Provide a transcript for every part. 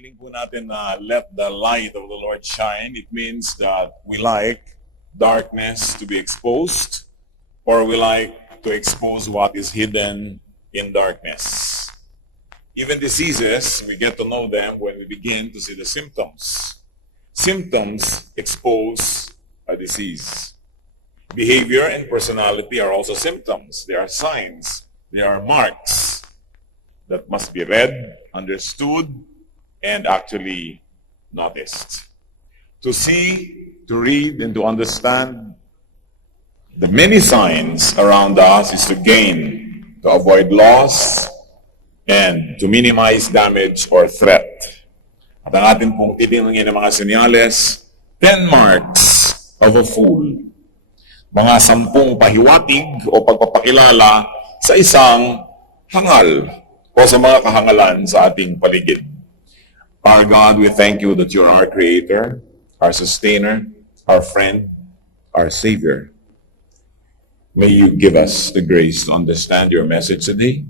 feeling po natin na let the light of the Lord shine, it means that we like darkness to be exposed, or we like to expose what is hidden in darkness. Even diseases, we get to know them when we begin to see the symptoms. Symptoms expose a disease. Behavior and personality are also symptoms. They are signs. They are marks that must be read, understood, and actually noticed. To see, to read, and to understand the many signs around us is to gain, to avoid loss, and to minimize damage or threat. At ang atin pong titingnan ng mga senyales, 10 marks of a fool. Mga 10 pahiwatig o pagpapakilala sa isang hangal o sa mga kahangalan sa ating paligid. Our God, we thank you that you're our Creator, our Sustainer, our Friend, our Savior. May you give us the grace to understand your message today.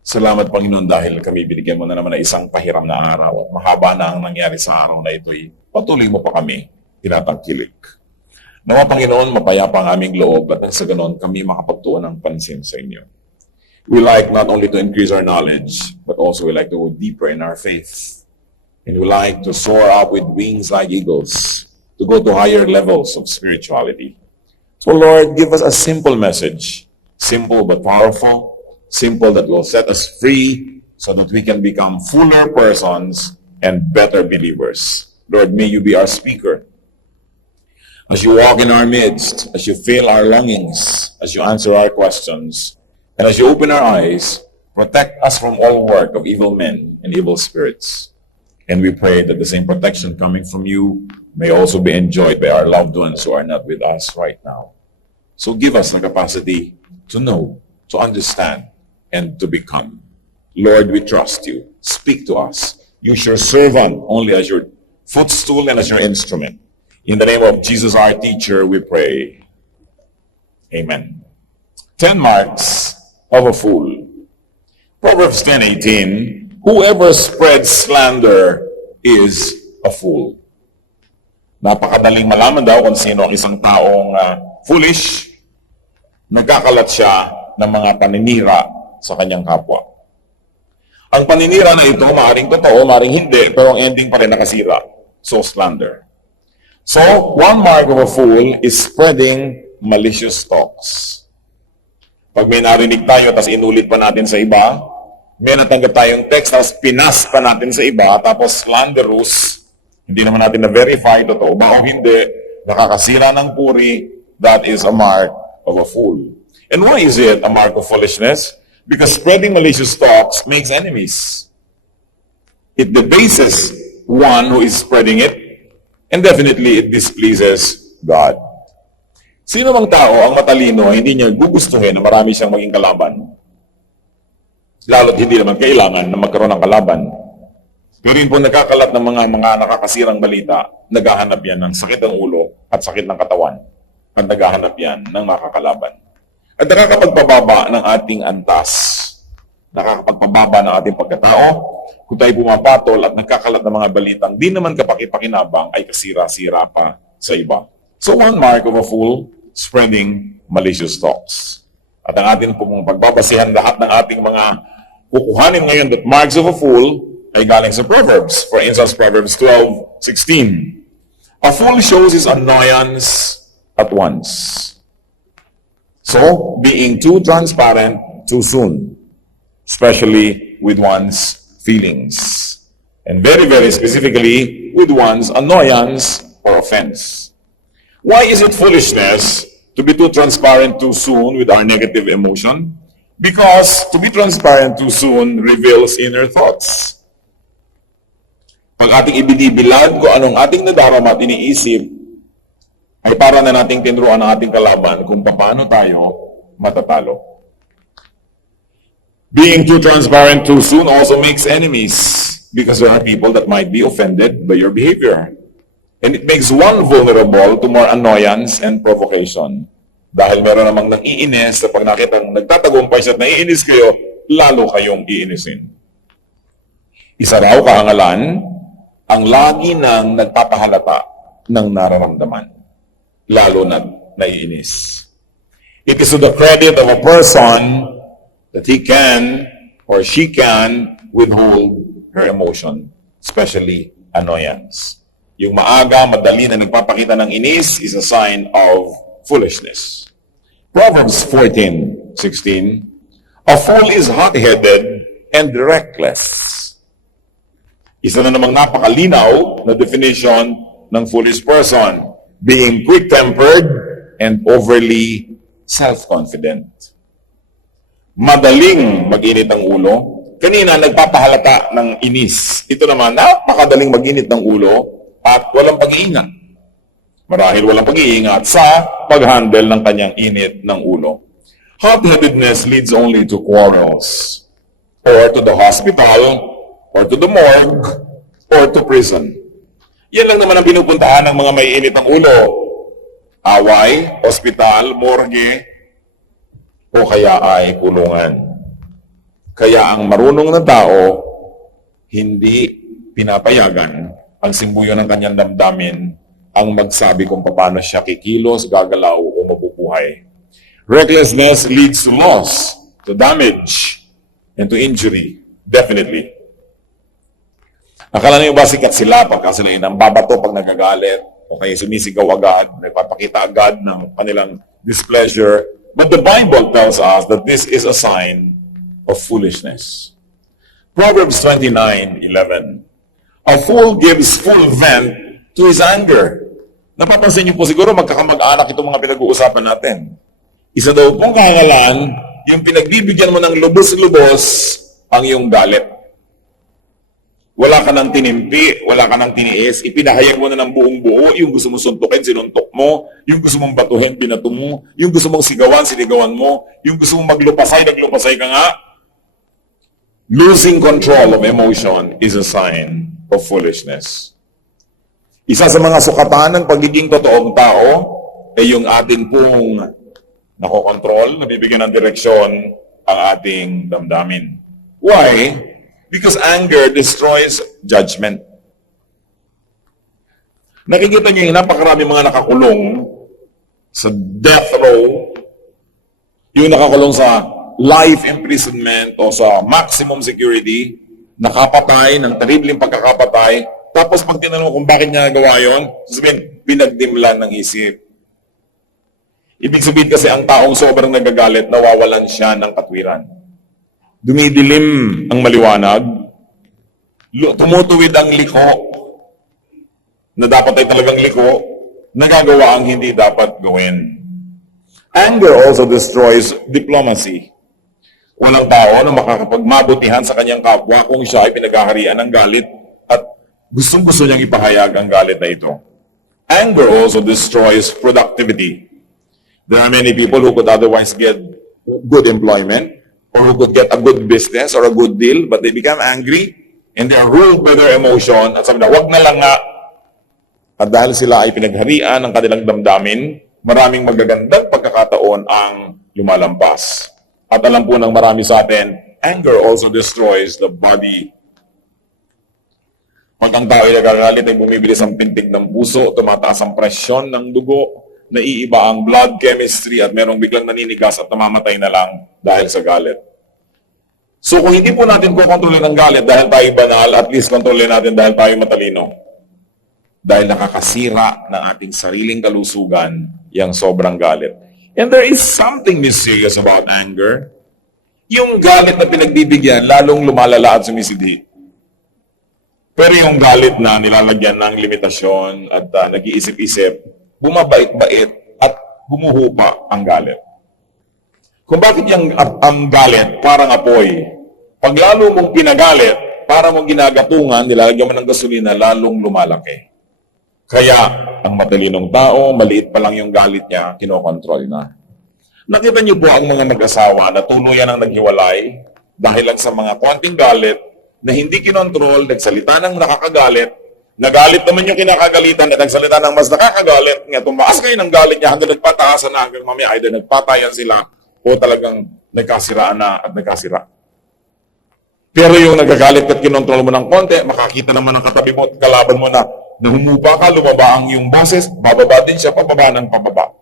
Salamat, Panginoon, dahil kami binigyan mo na naman ng isang pahiram na araw at mahaba na ang nangyari sa araw na ito'y patuloy mo pa kami tinatangkilik. Nawa, Panginoon, mapayapa ang aming loob at sa ganon kami makapagtuon ng pansin sa inyo. We like not only to increase our knowledge, but also we like to go deeper in our faith. And we like to soar up with wings like eagles, to go to higher levels of spirituality. So Lord, give us a simple message, simple but powerful, simple that will set us free so that we can become fuller persons and better believers. Lord, may you be our speaker. As you walk in our midst, as you fill our longings, as you answer our questions, and as you open our eyes, protect us from all work of evil men and evil spirits. And we pray that the same protection coming from you may also be enjoyed by our loved ones who are not with us right now. So give us the capacity to know, to understand, and to become. Lord, we trust you. Speak to us. Use your servant only as your footstool and as your instrument. In the name of Jesus, our teacher, we pray. Amen. 10 marks of a fool. Proverbs 10:18. Whoever spreads slander is a fool. Napakadaling malaman daw kung sino ang isang taong foolish. Nagkakalat siya ng mga paninira sa kanyang kapwa. Ang paninira na ito, maaaring totoo, maaaring hindi, pero ang ending pa rin nakasira. So, slander. So, one mark of a fool is spreading malicious talks. Pag may narinig tayo, tapos inulit pa natin sa iba, may natanggap tayong text, tapos pinas pa natin sa iba, tapos slanderous, hindi naman natin na-verify, totoo ba o hindi, nakakasira ng puri, that is a mark of a fool. And why is it a mark of foolishness? Because spreading malicious talks makes enemies. It debases one who is spreading it, and definitely it displeases God. Sino mang tao ang matalino, hindi niya gugustuhin na marami siyang maging kalaban? Lalo't hindi naman kailangan na magkaroon ng kalaban. Pero yun po nagkakalat ng mga nakakasirang balita, naghahanap yan ng sakit ng ulo at sakit ng katawan. At naghahanap yan ng makakalaban. At nakakapagpababa ng ating antas. Nakakapagpababa ng ating pagkatao. Kung tayo pumapatol at nagkakalat ng mga balitang di naman kapakipakinabang ay kasira-sira pa sa iba. So one mark of a fool, spreading malicious talks. At ang atin pong pagbabasihan lahat ng ating mga kukuhanin ngayon that marks of a fool ay galing sa Proverbs. For instance, Proverbs 12:16. A fool shows his annoyance at once. So, being too transparent too soon, especially with one's feelings. And very, very specifically, with one's annoyance or offense. Why is it foolishness to be too transparent too soon with our negative emotion? Because to be transparent too soon reveals inner thoughts. Pag ating ibinibilad kung anong ating nadarama at iniisip, ay para na nating tinuruan ang ating kalaban kung paano tayo matatalo. Being too transparent too soon also makes enemies because there are people that might be offended by your behavior. And it makes one vulnerable to more annoyance and provocation. Dahil meron namang nang-iinis na pag nakitang nagtatagumpay siya at naiinis kayo, lalo kayong iinisin. Isa raw kahangalan ang lagi nang nagpapahalata ng nararamdaman, lalo na naiinis. It is to the credit of a person that he can or she can withhold her emotion, especially annoyance. Yung maaga, madali na nagpapakita ng inis is a sign of foolishness. Proverbs 14:16, a fool is hot-headed and reckless. Isa na namang napakalinaw na definition ng foolish person, being quick-tempered and overly self-confident. Madaling mag-init ang ulo. Kanina, nagpapahalata ng inis. Ito naman, napakadaling mag-init ng ulo at walang pag-iingat. Marahil walang pag-iingat sa pag-handle ng kanyang init ng ulo. Hot-headedness leads only to quarrels, or to the hospital, or to the morgue, or to prison. Yan lang naman ang pinupuntahan ng mga may init ng ulo. Away, ospital, morgue, o kaya ay kulungan. Kaya ang marunong na tao, hindi pinapayagan ang simbuyo ng kanyang damdamin ang magsabi kung paano siya kikilos, gagalaw, o mabubuhay. Recklessness leads to loss, to damage, and to injury. Definitely. Akala niyo ba sikat sila pagka sila babato pag nagagalit o kaya sumisigaw agad, nagpapakita agad ng kanilang displeasure. But the Bible tells us that this is a sign of foolishness. Proverbs 29:11. A fool gives full vent to his anger. Napapansin niyo po siguro magkakamag-anak itong mga pinag-uusapan natin. Isa daw pong kahangalan, yung pinagbibigyan mo ng lubos-lubos ang iyong galit. Wala ka nang tinimpi, wala ka nang tiniis, ipinahayag mo na ng buong buo, yung gusto mong suntukin, sinuntok mo, yung gusto mong batuhin, binato mo, yung gusto mong sigawan, sinigawan mo, yung gusto mong maglupasay, naglupasay ka nga. Losing control of emotion is a sign of foolishness. Isa sa mga sukatan ng pagiging totoong tao ay yung atin pong nakokontrol, nabibigyan ng direksyon ang ating damdamin. Why? Because anger destroys judgment. Nakikita niyo yung napakarami mga nakakulong sa death row, yung nakakulong sa life imprisonment o sa maximum security, nakapatay ng terribleng pagkakapatay, tapos pag tinanong kung bakit niya nagawa yun, sasabihin, pinagdimlan ng isip. Ibig sabihin kasi ang taong sobrang nagagalit, nawawalan siya ng katwiran. Dumidilim ang maliwanag, tumutuwid ang liko, na dapat ay talagang liko, nagagawa ang hindi dapat gawin. Anger also destroys diplomacy. Walang tao na makakapagmabutihan sa kanyang kapwa kung siya ay pinaghaharian ng galit at gustong-gusto niyang ipahayag ang galit na ito. Anger also destroys productivity. There are many people who could otherwise get good employment, or who could get a good business or a good deal, but they become angry and they are ruled by their emotion at sabi na, wag na lang nga. At dahil sila ay pinagharian ng kanilang damdamin, maraming magagandang pagkakataon ang lumalampas. At alam po ng marami sa atin, anger also destroys the body. Pag ang tao ay nagagalit ay bumibilis ang pintig ng puso, tumataas ang presyon ng dugo, naiiba ang blood chemistry at merong biglang naninigas at namamatay na lang dahil sa galit. So kung hindi po natin kukontrolin ang galit dahil tayo banal, at least kontrolin natin dahil tayo matalino. Dahil nakakasira ng ating sariling kalusugan yung sobrang galit. And there is something mysterious about anger. Yung galit na pinagbibigyan, lalong lumalala at sumisidhi. Pero yung galit na nilalagyan ng limitasyon at nag-iisip-isip, bumabait-bait at humuhupa ang galit. Kung bakit yung ang galit parang apoy, pag lalo mong pinagalit, para mong ginagatungan, nilalagyan mo ng gasolina, lalong lumalaki. Kaya, ang matalinong tao, maliit pa lang yung galit niya, kinokontrol na. Nakita niyo po ang mga mag-asawa na tuluyan ang naghiwalay dahil lang sa mga konting galit na hindi kinontrol, nagsalita ng nakakagalit. Nagalit naman yung kinakagalitan at nagsalita ng mas nakakagalit, nga tumaas kayo ng galit niya hanggang nagpataasan na hanggang mamaya either nagpatayan sila o talagang nagkasiraan na at nagkasira. Pero yung nagagalit at kinontrol mo ng konti, makakita naman ng katabi mo at kalaban mo na humupa ka, lumaba ang yung boses, bababa din siya, pababa ng pababa.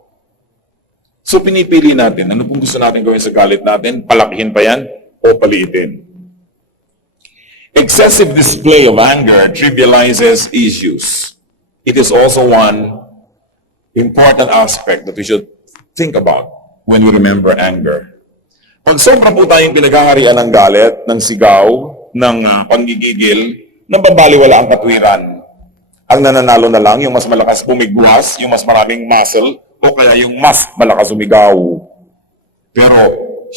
So pinipili natin, ano pong gusto natin gawin sa galit natin? Palakihin pa yan o paliitin? Excessive display of anger trivializes issues. It is also one important aspect that we should think about when we remember anger. Pag sobra po tayong pinaghaharian ng galit, ng sigaw, ng panggigigil, nababaliwala ang katwiran. Ang nananalo na lang, yung mas malakas bumigwas, yung mas maraming muscle, o kaya yung mas malakas umigaw. Pero,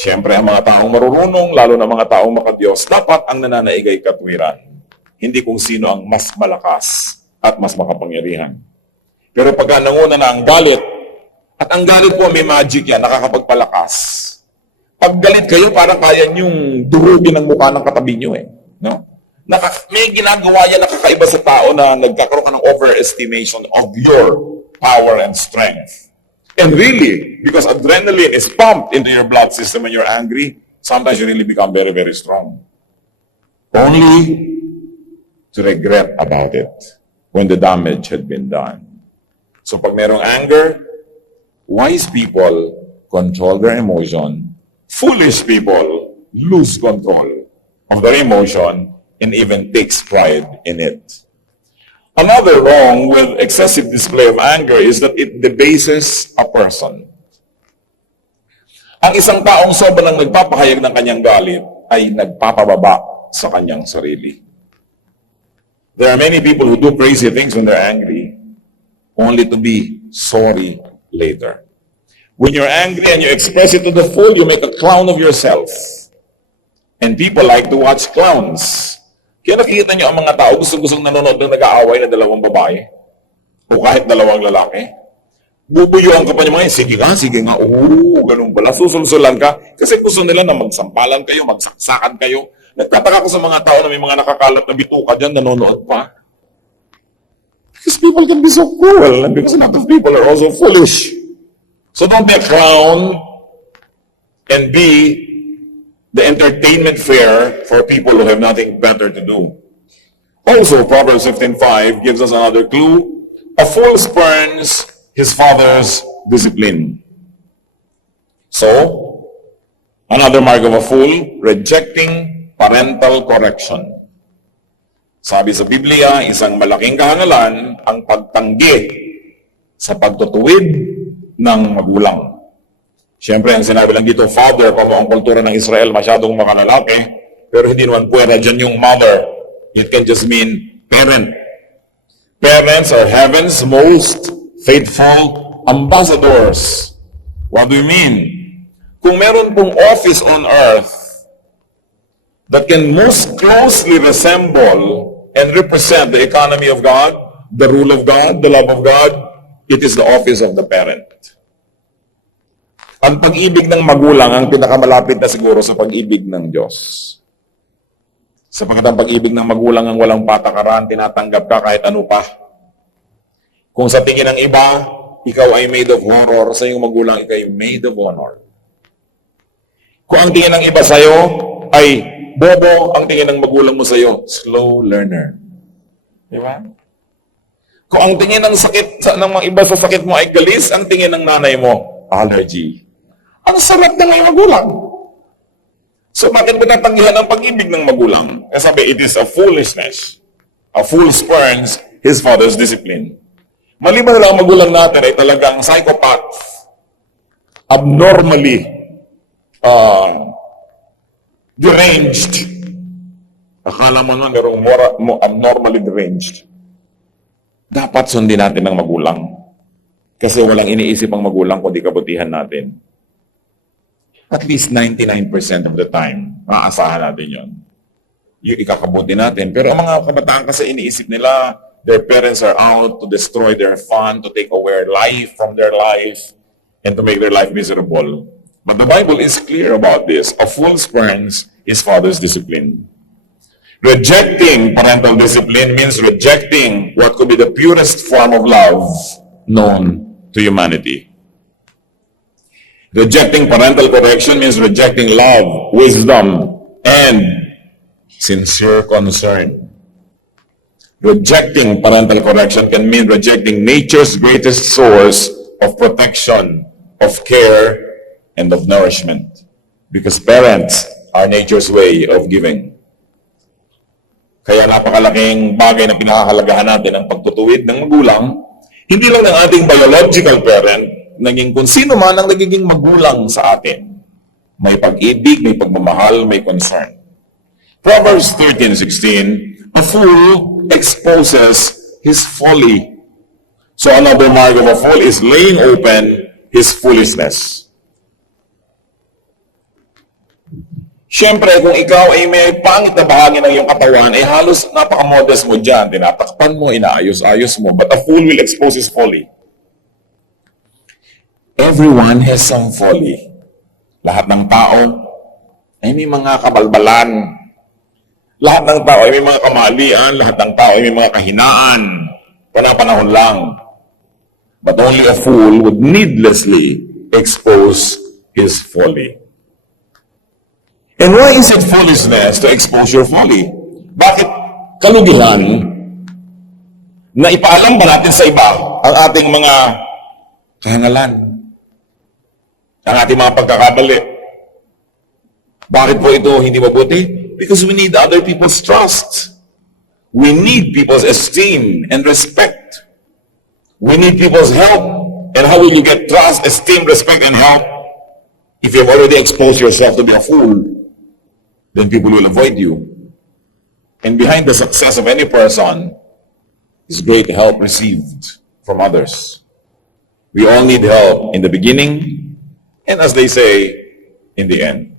siyempre, ang mga taong marurunong, lalo na mga taong makadiyos, dapat ang nananaig ay katwiran. Hindi kung sino ang mas malakas at mas makapangyarihan. Pero pagka nanguna na ang galit, at ang galit po may magic yan, nakakapagpalakas. Pag galit kayo, parang kaya niyong durugin ang mukha ng katabi niyo eh. No? May ginagawa yan nakakaiba sa tao na nagkakaroon ka ng overestimation of your power and strength. And really, because adrenaline is pumped into your blood system when you're angry, sometimes you really become very, very strong. Only to regret about it when the damage had been done. So pag merong anger, wise people control their emotion. Foolish people lose control of their emotion and even takes pride in it. Another wrong with excessive display of anger is that it debases a person. Ang isang taong sobrang nagpapahayag ng kanyang galit ay nagpapababa sa kanyang sarili. There are many people who do crazy things when they're angry, only to be sorry later. When you're angry and you express it to the full, you make a clown of yourself. And people like to watch clowns. Kaya nakikita nyo ang mga tao, gusto-gustong nanonood ng nag-aaway na dalawang babae o kahit dalawang lalaki. Bubuyuan ka pa niyo mga, sige nga, ganun pala, susulsulan ka. Kasi gusto nila na magsampalan kayo, magsaksakan kayo. Nagtataka ko sa mga tao na may mga nakakalat na bituka dyan, nanonood pa. Because people can be so cruel and because a lot of people are also foolish. So don't be a clown and be the entertainment fair for people who have nothing better to do. Also, Proverbs 15:5 gives us another clue. A fool spurns his father's discipline. So, another mark of a fool, rejecting parental correction. Sabi sa Biblia, isang malaking kahangalan ang pagtanggi sa pagtutuwid ng magulang. Siyempre, ang sinabi lang dito, father, kung ang kultura ng Israel masyadong mga lalaki, pero hindi naman pwera dyan yung mother. It can just mean parent. Parents are heaven's most faithful ambassadors. What do you mean? Kung meron pong office on earth that can most closely resemble and represent the economy of God, the rule of God, the love of God, it is the office of the parent. Ang pag-ibig ng magulang ang pinakamalapit na siguro sa pag-ibig ng Diyos. Sapagkat ang pag-ibig ng magulang ang walang patakaran, tinatanggap ka kahit ano pa. Kung sa tingin ng iba, ikaw ay made of horror, sa iyong magulang, ikaw ay made of honor. Kung ang tingin ng iba sa'yo ay bobo, ang tingin ng magulang mo sa'yo, slow learner. Di ba? Kung ang tingin ng sakit ng mga iba sa sakit mo ay galis, ang tingin ng nanay mo, allergy. Ang sarap ng mga magulang. So bakit ba natanggihan ang pag-ibig ng magulang? Kasi sabi, it is a foolishness. A fool spurns his father's discipline. Maliban na lang ang magulang natin ay talagang psychopath, abnormally deranged. Akala mo na merong abnormally deranged. Dapat sundin natin ng magulang. Kasi walang iniisip ang magulang kundi kabutihan natin. At least 99% of the time, maaasahan natin yon. Yung ikakabuti natin. Pero ang mga kabataan kasi iniisip nila, their parents are out to destroy their fun, to take away life from their life, and to make their life miserable. But the Bible is clear about this. A fool spurns his father's discipline. Rejecting parental discipline means rejecting what could be the purest form of love known to humanity. Rejecting parental correction means rejecting love, wisdom, and sincere concern. Rejecting parental correction can mean rejecting nature's greatest source of protection, of care, and of nourishment. Because parents are nature's way of giving. Kaya napakalaking bagay na pinakahalagahan natin ang pagtutuwid ng magulang, hindi lang ng ating biological parent, naging kung sino man ang nagiging magulang sa atin. May pag-ibig, may pagmamahal, may concern. Proverbs 13:16, a fool exposes his folly. So another mark of a fool is laying open his foolishness. Siyempre, kung ikaw ay may pangit na bahagi ng iyong katawan, ay halos napaka-modest mo dyan. Tinatakpan mo, inaayos-ayos mo. But a fool will expose his folly. Everyone has some folly. Lahat ng tao ay may mga kabalbalan. Lahat ng tao ay may mga kamalian. Lahat ng tao ay may mga kahinaan. Panapanahon lang. But only a fool would needlessly expose his folly. And why is it foolishness to expose your folly? Bakit kalugihan na ipaalam ba natin sa iba ang ating mga kahangalan? Ang ating mga pagkakamali? Bakit po ito hindi mabuti? Because we need other people's trust. We need people's esteem and respect. We need people's help. And how will you get trust, esteem, respect, and help if you've already exposed yourself to be a fool? Then people will avoid you. And behind the success of any person is great help received from others. We all need help in the beginning, and as they say, in the end.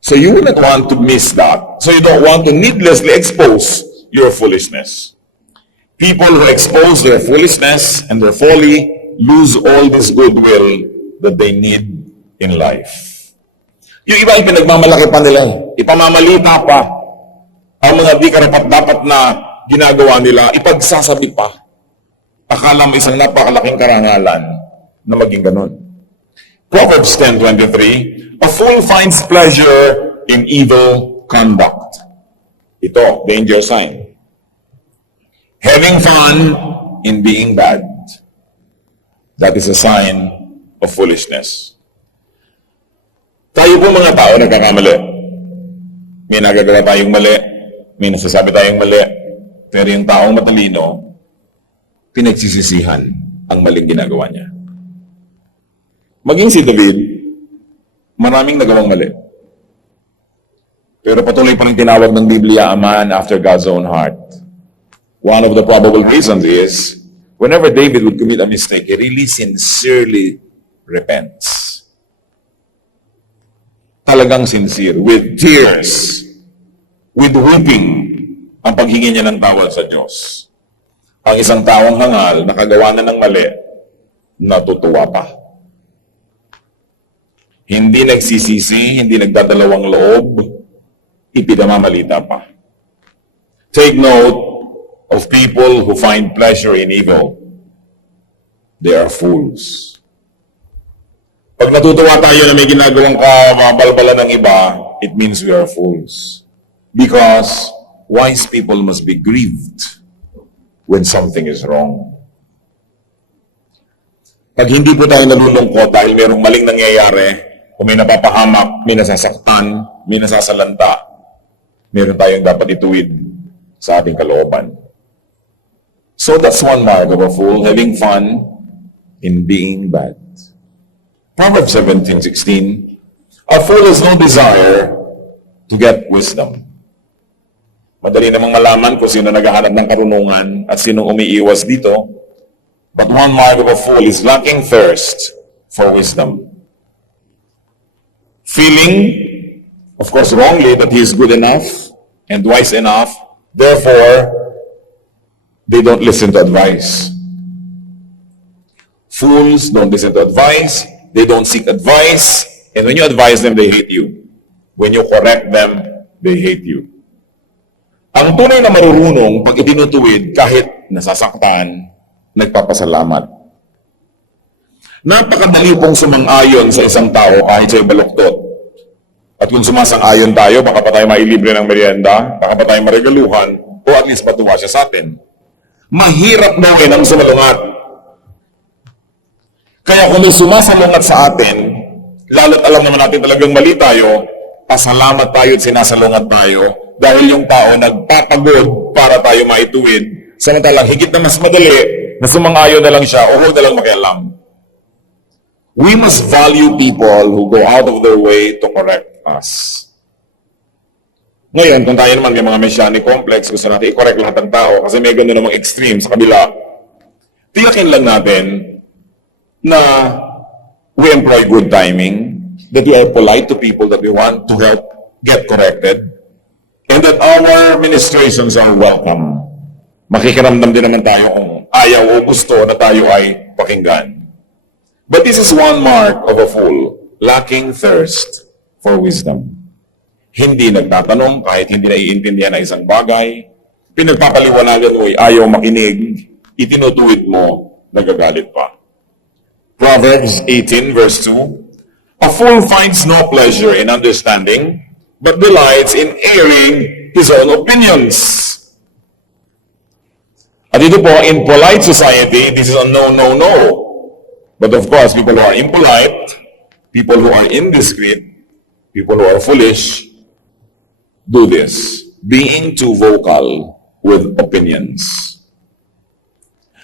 So you wouldn't want to miss that. So you don't want to needlessly expose your foolishness. People who expose their foolishness and their folly lose all this goodwill that they need in life. Yung iba ay pinagmamalaki pa nila. Ipamamalita pa ang mga di karapat-dapat na ginagawa nila. Ipagsasabi pa. Akala mo isang napakalaking karangalan na maging ganun. Proverbs 10:23, a fool finds pleasure in evil conduct. Ito, danger sign. Having fun in being bad. That is a sign of foolishness. Tayo po mga tao nagkakamali. May nagagawa tayong mali, may nasasabi tayong mali, pero yung taong matalino, pinagsisisihan ang maling ginagawa niya. Maging si David, maraming nagawang mali. Pero patuloy pa rin tinawag ng Biblia a man after God's own heart. One of the probable reasons is, whenever David would commit a mistake, he really sincerely repents. Talagang sincere, with tears, with weeping, ang paghingi niya ng tawad sa Diyos. Ang isang taong hangal, nakagawa na ng mali, natutuwa pa. Hindi nagsisisi, hindi nagdadalawang loob, ipinamamalita pa. Take note of people who find pleasure in evil. They are fools. Pag natutuwa tayo na may ginagawang kabalbalan ng iba, it means we are fools. Because wise people must be grieved when something is wrong. Pag hindi po tayo nalulungkot dahil mayroong maling nangyayari, kung may napapahamak, may nasasaktan, may nasasalanta, meron tayong dapat ituwid sa ating kalooban. So that's one mark of a fool, having fun in being bad. Proverbs 17:16, a fool has no desire to get wisdom. Madali namang malaman kung sino naghahanap ng karunungan at sino umiiwas dito. But one mark of a fool is lacking thirst for wisdom. Feeling, of course wrongly, that he is good enough and wise enough, therefore, they don't listen to advice. Fools don't listen to advice. They don't seek advice, and when you advise them, they hate you. When you correct them, they hate you. Ang tunay na marurunong, pag itinutuwid, kahit nasasaktan, nagpapasalamat. Napakadali pong sumang-ayon sa isang tao kahit siya'y baluktot. At kung sumasang-ayon tayo, baka pa tayo mailibre ng merienda, baka pa tayo maregaluhan, o at least matuwa siya sa atin. Mahirap gawin ang sumalungat. Kaya kung may sumasalungat sa atin, lalo't alam naman natin talagang mali tayo, pasalamat tayo at sinasalungat tayo dahil yung tao nagpapagod para tayo maituwid, samantalang higit na mas madali na sumang-ayon na lang siya o huwag na lang makialam. We must value people who go out of their way to correct us. Ngayon, kung tayo naman may mga messianic complex, gusto natin i-correct lahat ng tao kasi may gano'n namang extreme sa kabila, tiyakin lang natin na we employ good timing, that we are polite to people that we want to help get corrected, and that our ministrations are welcome. Makikiramdam din naman tayo kung ayaw o gusto na tayo ay pakinggan. But this is one mark of a fool, lacking thirst for wisdom. Hindi nagtatanong kahit hindi naiintindihan na isang bagay, pinagpapaliwanagan mo ay ayaw makinig, itinutuwid mo, nagagalit pa. Proverbs 18 verse 2, a fool finds no pleasure in understanding, but delights in airing his own opinions. At ito po, in polite society, this is a no, no, no. But of course, people who are impolite, people who are indiscreet, people who are foolish, do this, being too vocal with opinions.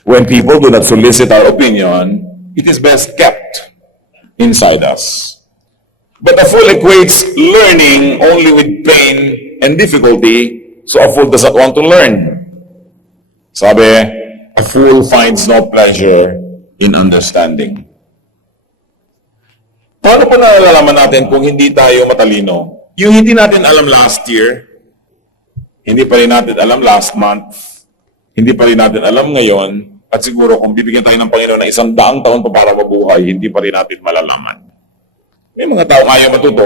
When people do not solicit our opinion, it is best kept inside us. But a fool equates learning only with pain and difficulty, so a fool does not want to learn. Sabi, a fool finds no pleasure in understanding. Paano po nalalaman natin kung hindi tayo matalino? Yung hindi natin alam last year, hindi pa rin natin alam last month, hindi pa rin natin alam ngayon, at siguro kung bibigyan tayo ng Panginoon ng 100 taon pa para mabuhay, hindi pa rin natin malalaman. May mga tao ayaw matuto.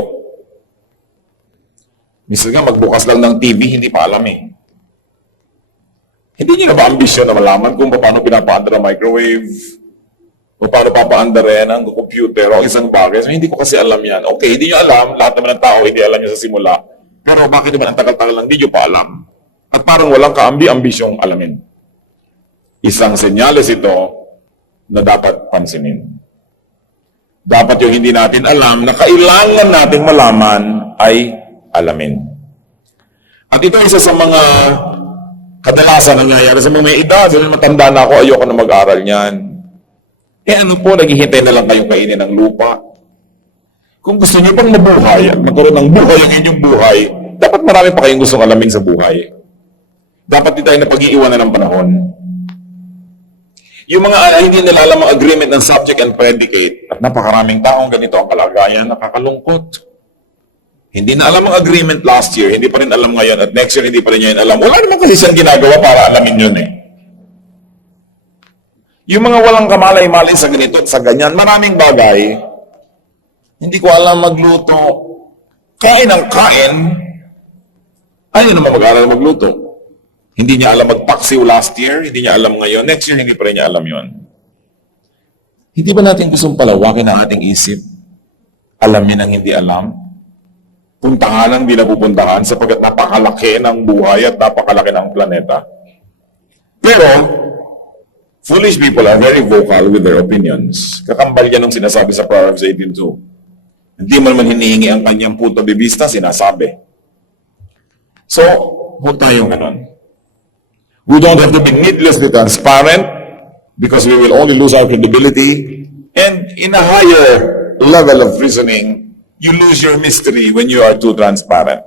Minsan nga, magbukas lang ng TV, hindi pa alam eh. Hindi niyo na ba ambisyon na malaman kung paano pinapaandar ang microwave? O paano papaandar yan ang computer o isang bagay? So, hindi ko kasi alam yan. Okay, hindi niyo alam. Lahat naman ng tao hindi alam niya sa simula. Pero bakit naman ang tagal-tagal lang, hindi niyo pa alam. At parang walang kaambi-ambisyong alamin. Isang senyales ito na dapat pansinin. Dapat yung hindi natin alam na kailangan natin malaman ay alamin. At ito isa sa mga kadalasan nangyayari sa mga may edad. Dahil matanda na ako, ayoko na mag-aral niyan. Eh ano po, naghihintay na lang kayong kainin ng lupa. Kung gusto niyo pang mabuhay at magkaroon ng buhay ang inyong buhay, dapat marami pa kayong gustong alamin sa buhay. Dapat di tayo na pag-iiwanan ng panahon. Yung mga hindi nila alam ang agreement ng subject and predicate at napakaraming taong ganito ang kalagayan, nakakalungkot. Hindi na alam ang agreement last year, hindi pa rin alam ngayon at next year hindi pa rin niya alam. Wala naman kasi siyang ginagawa para alamin yun eh. Yung mga walang kamalay-malay sa ganito at sa ganyan, maraming bagay, hindi ko alam magluto. Kain ang kain, ayaw naman mag-aral magluto. Hindi niya alam magpaksiw last year, hindi niya alam ngayon, next year hindi pa rin niya alam yon. Hindi ba natin gustong palawakin ang ating isip? Alamin ang hindi alam? Puntahan ang hindi napupuntahan sapagkat napakalaki ng buhay at napakalaki ng planeta. Pero, foolish people are very vocal with their opinions. Kakambal yan ng sinasabi sa Proverbs 18:2. Hindi man hinihingi ang kanyang punto de vista, sinasabi. So, huwag tayong ganun. We don't have to be needlessly transparent because we will only lose our credibility. And in a higher level of reasoning, you lose your mystery when you are too transparent.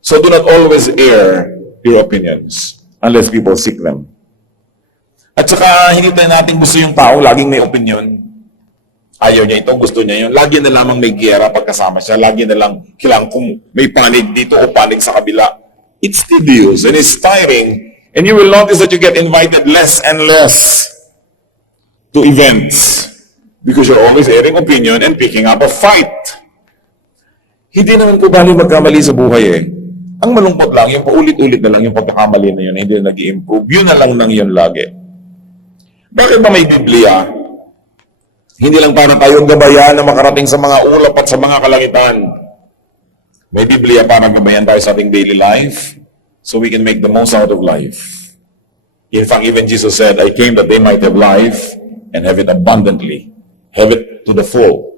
So do not always air your opinions unless people seek them. At saka, hindi tayo natin gusto yung tao, laging may opinion. Ayaw niya ito, gusto niya yun. Lagi na lamang may giyera pagkasama siya. Lagi na lang kailangan kung may panig dito o panig sa kabila. It's tedious and it's tiring. And you will notice that you get invited less and less to events because you're always airing opinion and picking up a fight. Hindi naman po bali magkamali sa buhay eh. Ang malungkot lang, yung paulit-ulit na lang yung pagkakamali na yun, hindi na nag-i-improve. Yun na lang nang yun lagi. Bakit ba may Biblia? Hindi lang para tayong gabayan na makarating sa mga ulap at sa mga kalangitan. May Biblia para gabayan tayo sa ating daily life so we can make the most out of life. In fact, even Jesus said, I came that they might have life and have it abundantly, have it to the full.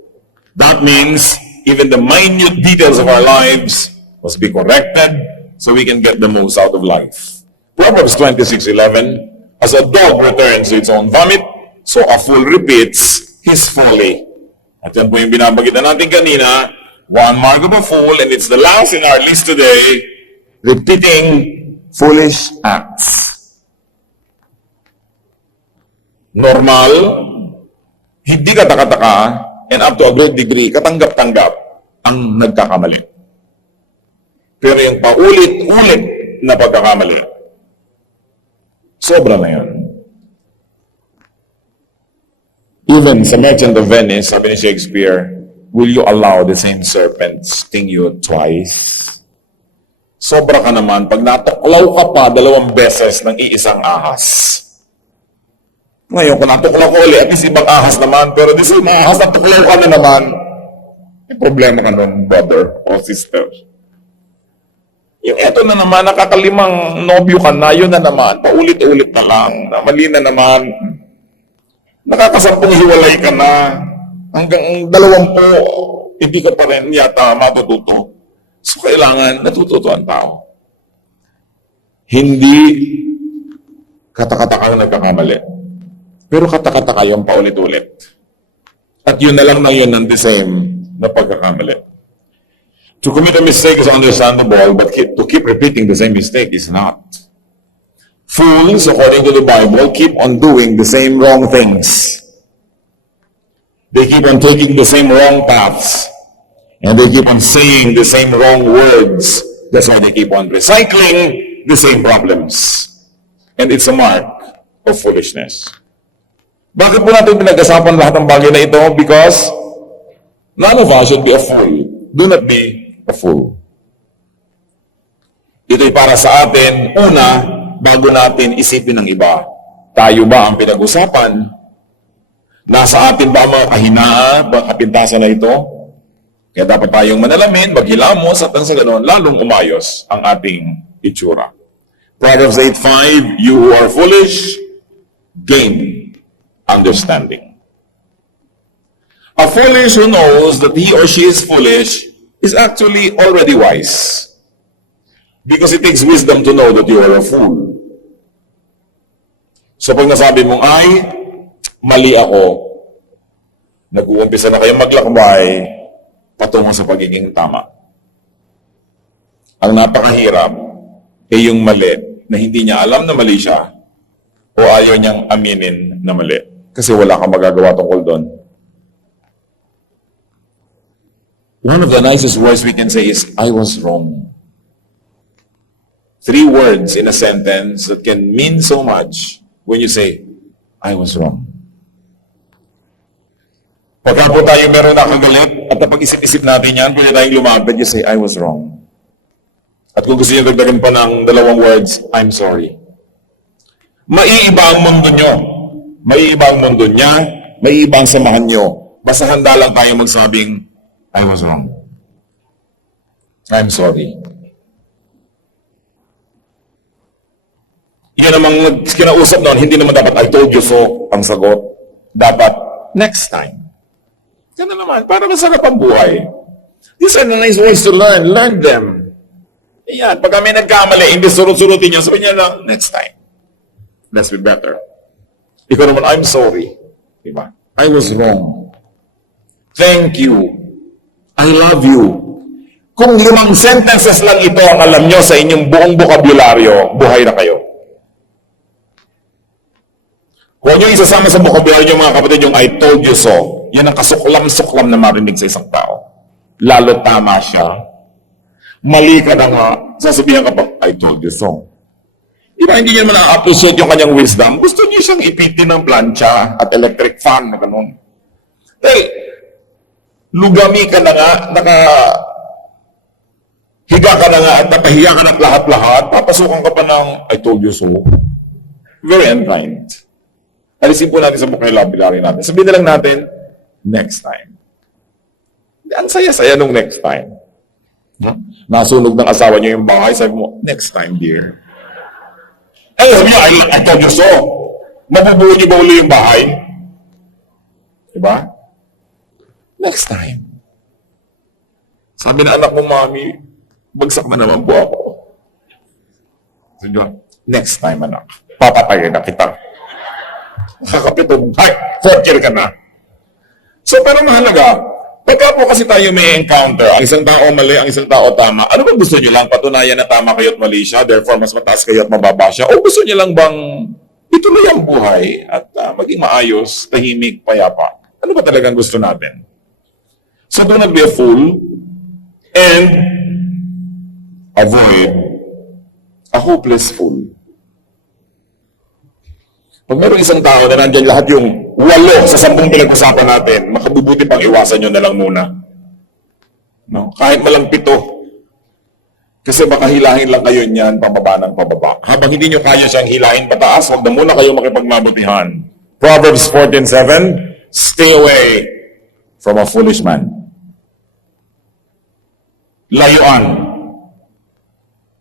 That means even the minute details of our lives must be corrected so we can get the most out of life. Proverbs 26:11, as a dog returns to its own vomit, so a fool repeats his folly. At yan po yung binabagitan natin kanina, one mark of a fool, and it's the last in our list today, repeating foolish acts. Normal, hindi kataka-taka, and up to a great degree, katanggap-tanggap ang nagkakamali. Pero yung paulit-ulit na pagkakamali, sobra na yun. Even sa Merchant of Venice, sabi ni Shakespeare, will you allow the same serpent sting you twice? Sobra ka naman pag natuklaw ka pa 2 beses ng iisang ahas. Ngayon, kung natuklaw ko ulit, at least ibang ahas naman, pero di same ahas, natuklaw ka na naman, may problema ka nun, brother o sister. Yung eto na naman, nakakalimang nobyo ka na, yun na naman, paulit-ulit na lang, mali na naman, nakakasampung hiwalay ka na, hanggang 20, hindi ka pa rin yata matututo. So, kailangan natututo ang tao. Hindi katakataka ang nagkakamali. Pero katakataka yung paulit-ulit. At yun na lang na yun ng the same na pagkakamali. To commit a mistake is understandable, but to keep repeating the same mistake is not. Fools, according to the Bible, keep on doing the same wrong things. They keep on taking the same wrong paths. And they keep on saying the same wrong words. That's why they keep on recycling the same problems. And it's a mark of foolishness. Bakit po natin pinag-asapan lahat ng bagay na ito? Because none of us should be a fool. Do not be a fool. Ito'y para sa atin, una, bago natin isipin ng iba. Tayo ba ang pinag-usapan? Nasa atin ba ang mga kahinaan, mga kapintasan na ito? Kaya dapat tayong manalamin, maghilamos, at sa ganoon, lalong umayos ang ating itsura. Proverbs 8:5, you who are foolish, gain understanding. A foolish who knows that he or she is foolish is actually already wise. Because it takes wisdom to know that you are a fool. So pag nasabi mong, ay, mali ako, nag-uumpisa na kayong maglakbay patungo sa pagiging tama. Ang napakahirap ay yung mali na hindi niya alam na mali siya o ayaw niyang aminin na mali. Kasi wala kang magagawa tungkol doon. One of the nicest words we can say is, I was wrong. 3 words in a sentence that can mean so much when you say, I was wrong. Pagka po tayo meron nakagalit, at napag-isip-isip natin yan, pwede tayong lumapit, you say, I was wrong. At kung gusto nyo dagdagan pa ng 2 words, I'm sorry. Maiiba ang mundo nyo. Maiiba ang mundo niya, maiiba ang samahan nyo. Basta handa lang tayo magsabing, I was wrong. I'm sorry. Yun namang kinausap noon, hindi naman dapat I told you so ang sagot. Dapat, next time. Yan na naman, para masarap ang buhay. These are the nice ways to learn. Learn them. Ayan, pag kami nagkamali, hindi surut-surutin niya, sabihin niya lang, next time. Let's be better. Ikaw naman, I'm sorry. Diba? I was wrong. Thank you. I love you. Kung 5 sentences lang ito ang alam nyo sa inyong buong bokabularyo, buhay na kayo. Huwag nyo isasama sa bokabularyo mga kapatid yung I told you so. Yan ang kasuklam-suklam na marinig sa isang tao. Lalo tama siya. Mali ka na nga, sasabihan ka pa, I told you so. Diba, hindi niya naman na-appreciate yung kanyang wisdom. Gusto niya siyang ipitin ng plancha at electric fan na ganun. Dahil, lugami ka na nga, higa ka na nga at nakahiya ka na lahat-lahat, papasukan ka pa ng, I told you so. Very unkind. Alisin po natin sa vocabulary natin. Sabihin na lang natin, next time. Ang saya-saya nung next time. Nasunog ng asawa niyo yung bahay, sabi mo, next time, dear. Eh, sabi niya, I told you so. Mabubuo niyo ba uli yung bahay? Diba? Next time. Sabi na anak mo, mami, bagsak na naman po ako. Sabi niya, next time, anak, papatayin na kita. Kakapitong, ay, 4th year ka na. So, pero mahalaga, pagka po kasi tayo may encounter, ang isang tao mali, ang isang tao tama, ano ba gusto niyo lang? Patunayan na tama kayo at mali siya, therefore mas mataas kayo at mababa siya? O gusto niyo lang bang ituloy ang buhay at maging maayos, tahimik, payapa? Ano ba talagang gusto natin? So do not be a fool and avoid a hopeless fool. Pag meron isang tao na nandyan lahat yung 8 sa 10 pinag-usapan natin, makabubuti pang iwasan nyo na lang muna. No? Kahit malang 7. Kasi baka hilahin lang kayo niyan pababa ng pababa. Habang hindi nyo kaya siyang hilahin pataas, huwag na muna kayo makipagmabutihan. Proverbs 14:7, stay away from a foolish man. Layuan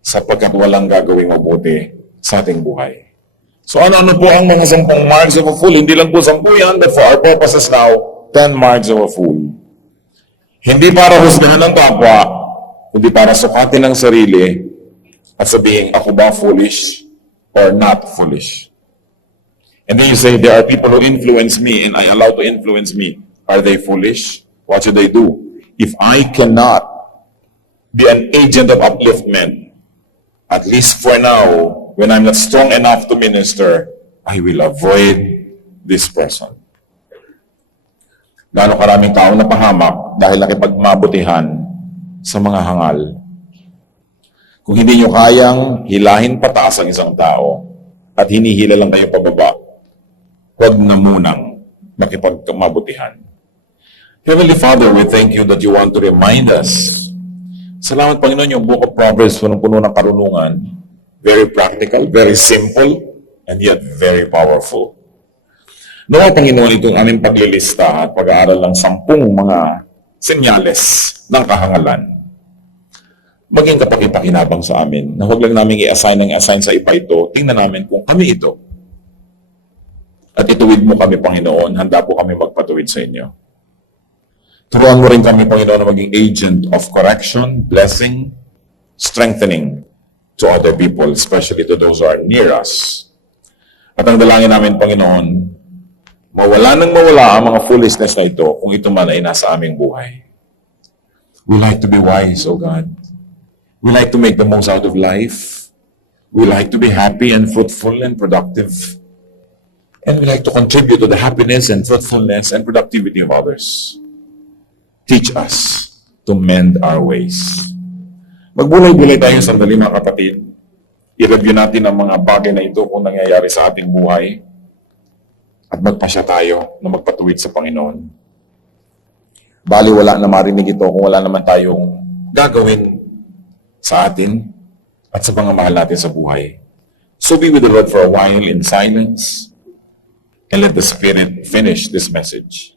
sapagkat walang gagawing mabuti sa ating buhay. So ano-ano po ang mga 10 marks of a fool? Hindi lang po 10 yan, but for our purposes now, 10 marks of a fool. Hindi para husgahan ng kapwa, kundi para sukatin ang sarili at sabihin, ako ba foolish or not foolish? And then you say, there are people who influence me and I allow to influence me. Are they foolish? What should they do? If I cannot be an agent of upliftment, at least for now, when I'm not strong enough to minister, I will avoid this person. Gaano karaming tao na pahamak dahil nakipagmabutihan sa mga hangal. Kung hindi nyo kayang hilahin pataas ang isang tao at hinihila lang kayo pababa, huwag na munang makipagmabutihan. Heavenly Father, we thank you that you want to remind us. Salamat, Panginoon, yung Book of Proverbs, punong-puno ng karunungan. Very practical, very simple, and yet very powerful. Nawa, Panginoon, itong aming paglilista at pag-aaral ng 10 mga senyales ng kahangalan. Maging kapaki-pakinabang sa amin na huwag lang namin i-assign sa iba ito, tingnan namin kung kami ito. At ituwid mo kami, Panginoon, handa po kami magpatuwid sa inyo. Turuan mo rin kami, Panginoon, na maging agent of correction, blessing, strengthening to other people, especially to those who are near us. At ang dalangin namin, Panginoon, mawala ang mga foolishness na ito kung ito man ay nasa aming buhay. We like to be wise, O God. We like to make the most out of life. We like to be happy and fruitful and productive. And we like to contribute to the happiness and fruitfulness and productivity of others. Teach us to mend our ways. Magbulay-bulay tayo sandali, mga kapatid. I-review natin ang mga bagay na ito kung nangyayari sa ating buhay at magpasya tayo na magpatuwid sa Panginoon. Bali, wala na marinig ito kung wala naman tayong gagawin sa atin at sa mga mahal natin sa buhay. So be with the Lord for a while in silence and let the Spirit finish this message.